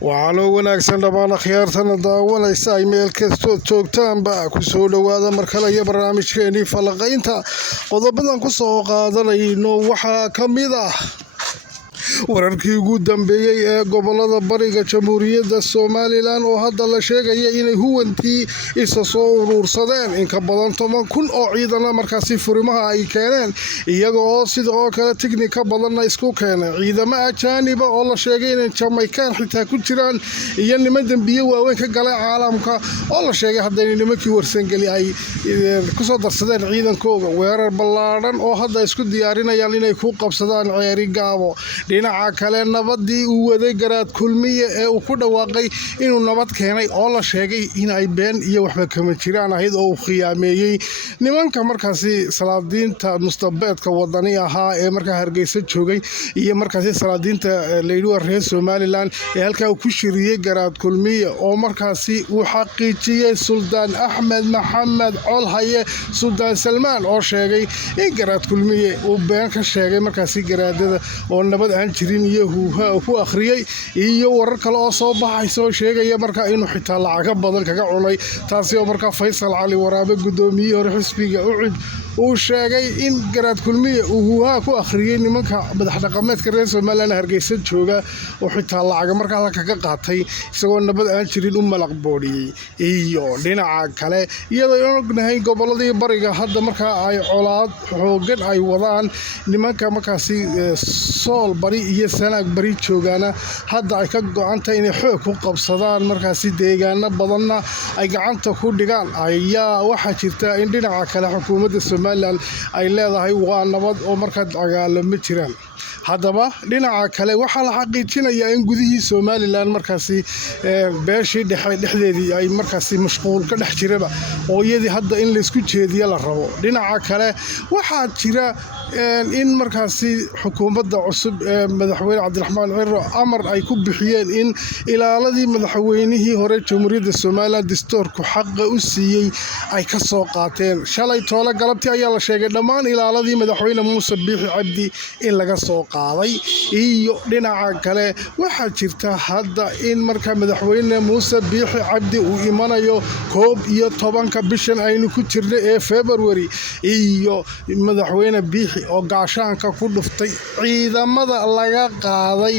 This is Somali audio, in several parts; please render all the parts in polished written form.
waxaana wanaagsan dhammaan akhyaartana daawanaysa ay meel kastood joogtaanba ku soo dhowaada mar kale iyo barnaamijkeenii falanqaynta qodobadan ku soo qaadanayno waxaa ka mid ah wararkii ugu dambeeyey ee gobolada bariga jamhuuriyadda Somaliland oo hadda la sheegaya inay huwantii isa soo urursadeen in ka badan 10,000 oo ciidana markaasi furimaha ay keeneen iyaga oo sidoo kale tiknika badanna isku keenay ciidamo ajaaniba oo la sheegay inay Jamaican xitaa ku jiraan iyo niman dambiye waaweyn ka galay caalamka oo la sheegay haddana nimankii warsangeli ay ku soo darsadeen ciidankooda weerar ballaaran oo hadda isku diyaarinayaan inay ku qabsadaan ceeri gaabo dhinaca kale nabadii uu waday garaad kulmiye ee uu ku dhawaaqay inuu nabad keenay oo la sheegay in ay been iyo waxba kama jiraan ahayd oo uu khiyaameeyay nimanka markaasi salaadiinta mustabeedka wadani ahaa ee markaa Hargeysa joogay iyo markaasi salaadiinta leeyahay reer Somaliland ee halka uu ku shiriyay garaad kulmiye oo markaasi uu xaqiijiyay Sultan Ahmed Maxamed Colhaye Sultan Salman oo sheegay in garaad kulmiye uu been ka sheegay markaasi garaadada oo nabad aan jirin iyo ku akhriyay iyo warar kale oo soo baxay soo sheegaya markaa inuu xitaa lacag badan kaga cunay taasi oo markaa Faysal Cali Waraabe gudoomiyay hore xisbiga uu sheegay in garaad kulmiye uu ku akhriyay nimanka madax dhaqameedka reer Somaliland Hargeysa jooga oo xitaa lacag markaa la kaga qaatay isagoo nabad aan jirin u malaq boodiyay iyo dhinaca kale iyadoo ognahay goboladii bariga hadda markaa ay colaad xoogan ay wadaan nimanka markaasi sool bari iyo sanaag bari joogana hadda ay ka go'antay inay xoog ku qabsadaan markaasi deegaano badanna ay gacanta ku dhigaan ayaa waxa jirta in dhinaca kale xukuumadda Somaliland ay leedahay waa nabad oo markaa dagaalamo jiraan haddaba dhinaca kale waxa la xaqiijinayaa in gudihii Somaliland markaasi beeshii dhexdeedii ay markaasi mashquul ka dhex jiraba oo iyadii hadda in la isku jeediyo la rabo dhinaca kale waxa jira in markaasi xukuumadda cusub ee madaxweyne Cabdiraxmaan Ciro amar ay ku bixiyeen in ilaaladii madaxweynihii hore Jamhuuriyadda Somaliland dastuurku xaq u siiyay ay ka soo qaateen shalay toole galabtii ayaa la sheegay dhammaan ilaaladii madaxweyne Muuse Biixi Cabdi in laga soo qaaday iyo dhinaca kale waxa jirta hadda in marka madaxweyne Muuse Biixi Cabdi uu imanayo 11 bishan aynu ku jirnay ee February iyo madaxweyne Biixi oo gaashaanka ku dhuftay ciidamada laga qaaday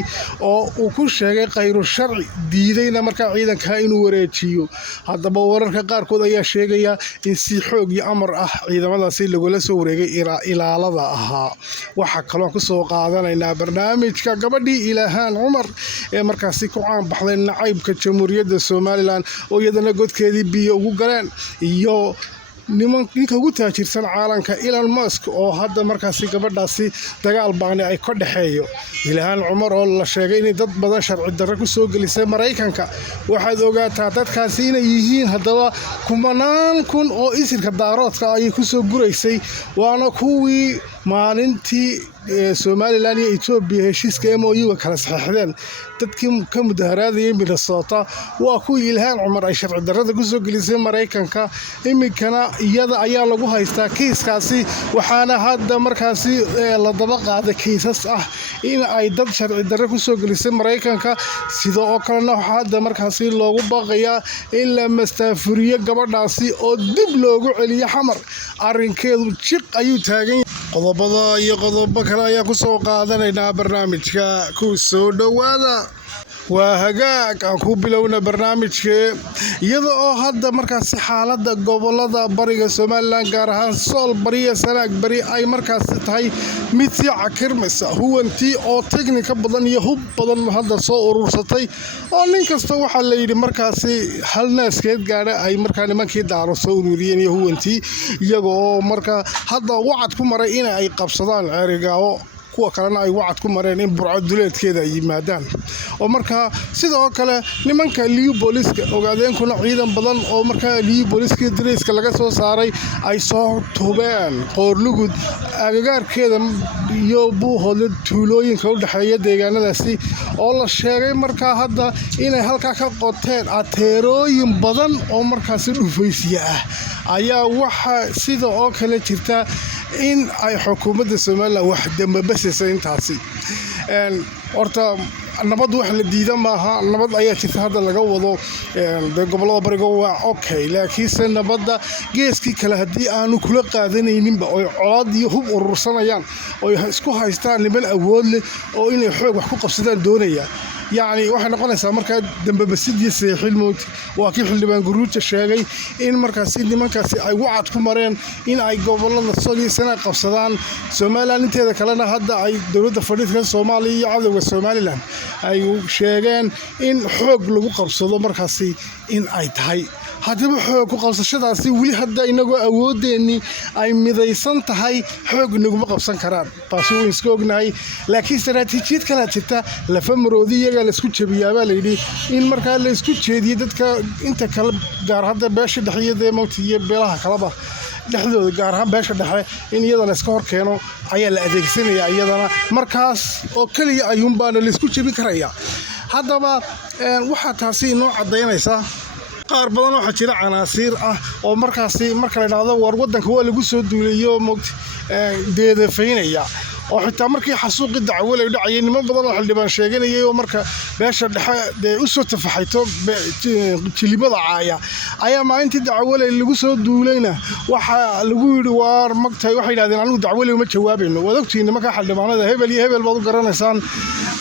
oo uu ku sheegay qayru sharci diidayna markaa ciidanka inuu wareejiyo haddaba wararka qaarkood ayaa sheegaya in si xoog iyo amar ah ciidamadaasi lagula soo wareegay ilaalada ahaa waxa kale oo ku soo qaadanaynaa barnaamijka gabadhii Ilaahaan Cumar ee markaasi ku caan baxday nacaybka Jamhuuriyadda Somaliland oo iyadana godkeedii biyo ugu galeen iyo nimanka ugu taajirsan caalamka Elon Musk oo hadda markaasi gabadhaasi dagaal baani ay ka dhaxeeyo Ilaahaan Cumar oo la sheegay in dad badan sharci darro ku soo gelisay Mareykanka waxaad ogaataa dadkaasi inay yihiin haddaba kumanaan kun oo isirka daaroodka ay ku soo gureysay waana kuwii maalintii Somaliland iyo Ethiopia heshiiska MOU kala saxeexdeen dadkii ka mudaharaadayay Minnesota waa kuwii Ilaahaan Cumar ay sharci darrada ku soo gelisay Mareykanka imikana iyada ayaa lagu haystaa kiiskaasi waxaana hadda markaasi la daba qaaday kiisas ah in ay dad sharci darro ku soo gelisay Mareykanka sidoo kalena waxa hadda markaasi loogu baaqayaa in la mastaafuriyo gabadhaasi oo dib loogu celiyo xamar arrinkeedu jiq ayuu taagan qodobada iyo qodobo kale ayaa ku soo qaadanaynaa barnaamijka ku soo dhowaada waa hagaag aan ku bilowna barnaamijka iyada oo hadda markaasi xaaladda gobolada bariga Somaliland gaar ahaan sool bari iyo sanaag bari ay markaasi tahay mid si cakirmaysa huwantii oo tiknika badan iyo hub badan hadda soo urursatay oo nin kasta waxa la yiri markaasi hal naaskeed gaadha ay markaa nimankii daaro soo ururiyeen iyo huwantii iyaga oo markaa hadda wacad ku maray in ay qabsadaan ceerigaabo kuwa kalena ay wacad ku mareen in burcad duleedkeeda ay yimaadaan oo markaa sidoo kale nimanka liyu booliska ogaadeen kuna ciidan badan oo markaa liyu booliska direyska laga soo saaray ay soo tubeen qoorlugud agagaarkeeda iyo buuhood tuulooyinka u dhaxeeya deegaanadaasi oo la sheegay markaa hadda inay halka ka qoteen ateerooyin badan oo markaasi dhufaysiya ah ayaa waxa sidoo kale jirta in ay xukuumadda Somaliland wax dambabasaysa intaasi horta nabad wax la diidan maaha nabad ayaa jirta hadda laga wado gobolada bariga waa okay laakiinse nabadda geeskii kale haddii aanu kula qaadanayninba oo colaad iyo hub urursanayaan oo isku haystaan niman awood leh oo inay xoog wax ku qabsadaan doonaya يعني waxay noqonaysaa marka dambe basidii seexil mooti waa kii xildhibaan guruuja sheegay in markaasi nimankaasi ay wacad ku mareen in ay gobolada Soomaaliya qabsadaan Soomaaliland inteeda kalena hadda ay dawladda fadhiidka Soomaaliya iyo cadawga Soomaaliland ay sheegeen in xoog lagu qabsado markaasi in ay tahay haddaba xoog ku qabsashadaasi wili hadda inagu awoodeeni ay midaysan tahay xoog inaguma qabsan karaan taasi way iska ognahay laakiin istaraatiijiyad kala jirta la famroodiyaga la isku jabiyaaba la yiri in marka la isku jeediyo dadka inta kala gaar hadda beesha dhaxiyada moogtiye beelaha kalaba dhexdooda gaar ahaan beesha dhexe in iyada la iska hor keeno ayaa la adeegsanaya iyadana markaas oo kaliya ayuun baa la isku jabi karaya haddaba waxa taasi inoo cadeynaysa qaar badan oo jira canaasiir ah oo markaasi marka la yiraahdo war wadanka waa lagu soo duuliyo moogti deedefaynaya oo xitaa markii xasuuqi dacwo la dhacay niman badan oo xildhibaan sheeganayay oo marka beesha dhexe u soo tafaxayto jilibada caaya ayaa maalintii dacwo lagu soo duulayna waxa lagu yiri war magtay waxay yiraahdeen anigu dacwo ma jawaabayno wadagtiin nimanka xildhibaanada hebel iyo hebel baad u garanaysaan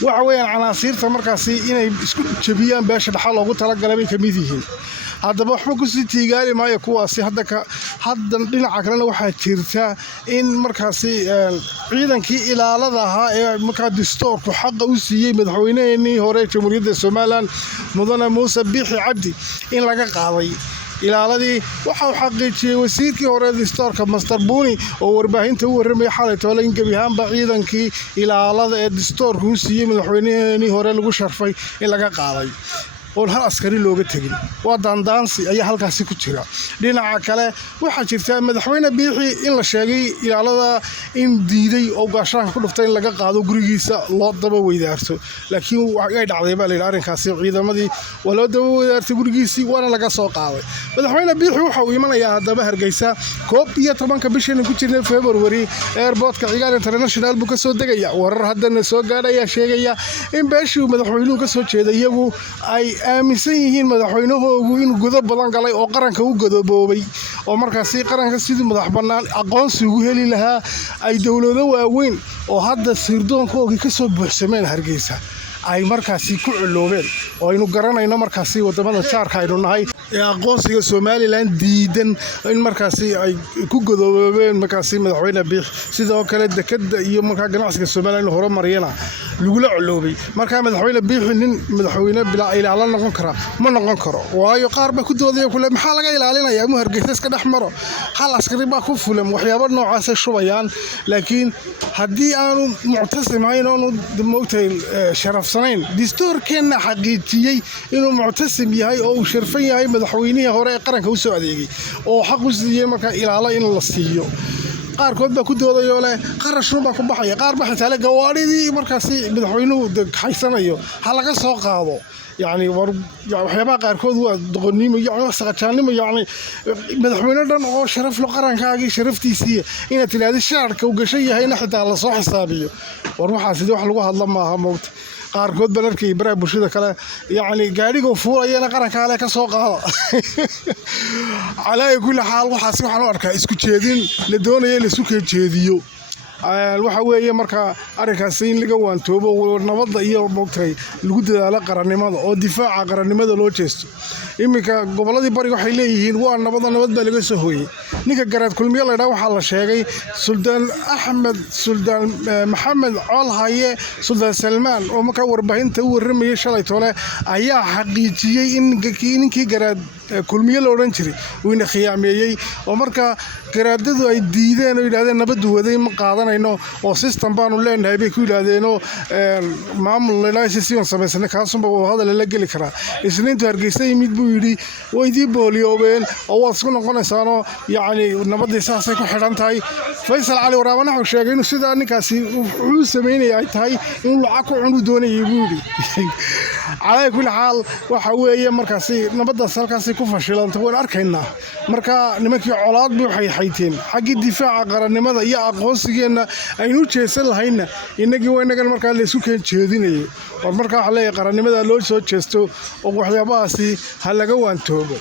waxa weeyaan canaasiirta markaasi inay isku jabiyaan beesha dhexe loogu talagalay bay kamid yihiin haddaba waxba ku sii tiigaali maayo kuwaasi haddan dhinaca kalena waxaa jirta in markaasi ciidankii ilaalada ahaa ee markaa dastuurku xaq u siiyay madaxweynihii hore jamhuuriyadda Soomaaliland mudane Muuse Biixi Cabdi in laga qaaday ilaaladii waxa uu xaqiijiyay wasiirkii hore dastuurka Master Buni oo warbaahinta u warramay xalay toole in gabi ahaanba ciidankii ilaalada ee dastuurku u siiyay madaxweynihii hore lagu sharfay in laga qaaday oo hal askari looga tagin waa dandaansi ayaa halkaasi ku jira dhinaca kale waxa jirta madaxweyne Biixi in la sheegay ilaalada in diiday oo gaashaanka ku dhuftay in laga qaado gurigiisa loo daba weydaarto laakiin waxay dhacday baa la yiraahdaa arrinkaasi ciidamadii waa loo daba weydaartay gurigiisii waana laga soo qaaday madaxweyne Biixi waxa uu imanayaa hadaba Hargeysa 11 bishan ku jirnay February airportka Cigaal International buu ka soo degaya warar haddana soo gaadhaya sheegaya in beeshii madaxweynuhu ka soo jeeday iyagu ay aaminsan yihiin madaxweynahoodu in gudo badan galay oo qaranka u godoboobay oo markaasi qaranka sidii madax banaan aqoonsi ugu heli lahaa ay dawlado waaweyn oo hadda sirdoonkoodii ka soo buuxsameen Hargeysa ay markaasi ku culoobeen oo aynu garanayno markaasi wadamada jaarka aynu nahay ee aqoonsiga Soomaaliland diidan in markaasi ay ku godoobeen markaasi madaxweyne Biixi sidoo kale dekada iyo markaa ganacsiga Soomaaliland hore mariyana lagu la culoobay markaa madaxweyne Biixi nin madaxweyne bilaa ilaalin noqon kara ma noqon karo waayo qaar ba ku doodaya kule maxaa laga ilaalinayaa mu Hargeysa iska dhaxmaro hal askari ba ku fulan waxyaabo noocaas ah shubayaan laakiin haddii aanu muctasimayn oo moogtay sharafsanayn dastuurkeena xaqiijiyay inuu muctasim yahay oo uu sharfan yahay madaxweynihii hore ee qaranka u soo adeegay oo xaq u siiyay marka ilaalo in la siiyo qaarkood ba ku doodayo leh qarashun ba ku baxaya qaar ba xitaa la gawaadhidii markaasi madaxweynuhu haysanayo ha laga soo qaado يعني waxyaabaha qaarkood waa doqonnimo iyo saqajaanimo yani madaxweyne dhan oo sharaf loo qarankaagii sharaftiisii in tilaadi shaarka uu gashay yahayna xitaa la soo xisaabiyo war waxaas wax lagu hadla maaha moogta qaarkood balarkii baraha bulshada kale yani gaariga fuulayana qaranka kale ka soo qaada calaa kulli xaal waxaas waxaan u arkaa isku jeedin la doonayo la isku jeediyo waxa weeye marka arrinkaas in laga waantoobo nabadda iyo moogtay lagu dadaalo qarannimada oo difaaca qarannimada loo jeesto iminka goboladii bari waxay leeyihiin waa nabad baa laga soo hooyay ninka garaad kulmiye la yiraahdo waxa la sheegay Suldaan Axmed Suldaan Maxamed Colhaye Suldaan Salmaan oo marka warbaahinta u warramay shalay toole ayaa xaqiijiyay in ninkii garaad kulmiye la oran jiray uu in khiyaameeyay oo marka garaadadu ay diideen oo yiraahdeen nabadu waday ma qaadanayno oo system baanu leenahay bay ku yiraahdeen oo maamul leeyahay si aan sameysana kaasumba oo hadal la gali kara isniinta Hargeysa yimid buu yiri way booliyoobeen oo waad isku noqonaysaan yani nabadii saasay ku xiran tahay Faysal Ali Waraabana wuxuu sheegay inuu sida ninkaasi uu sameeyay ay tahay in lacag ku cunu doonayay buu yiri calaa kulli xaal waxa weeye markaasi nabaddaas halkaasi ku fashilanta waan arkaynaa marka nimankii colaad bay waxay xayteen xaggii difaaca qarannimada iyo aqoonsigeenna aynu u jeesan lahayna innagii waa innagan markaa laysu keen jeedinayay war markaa waxa leeyahay qarannimada loo soo jeesto oo waxyaabahaasi ha laga waantoobo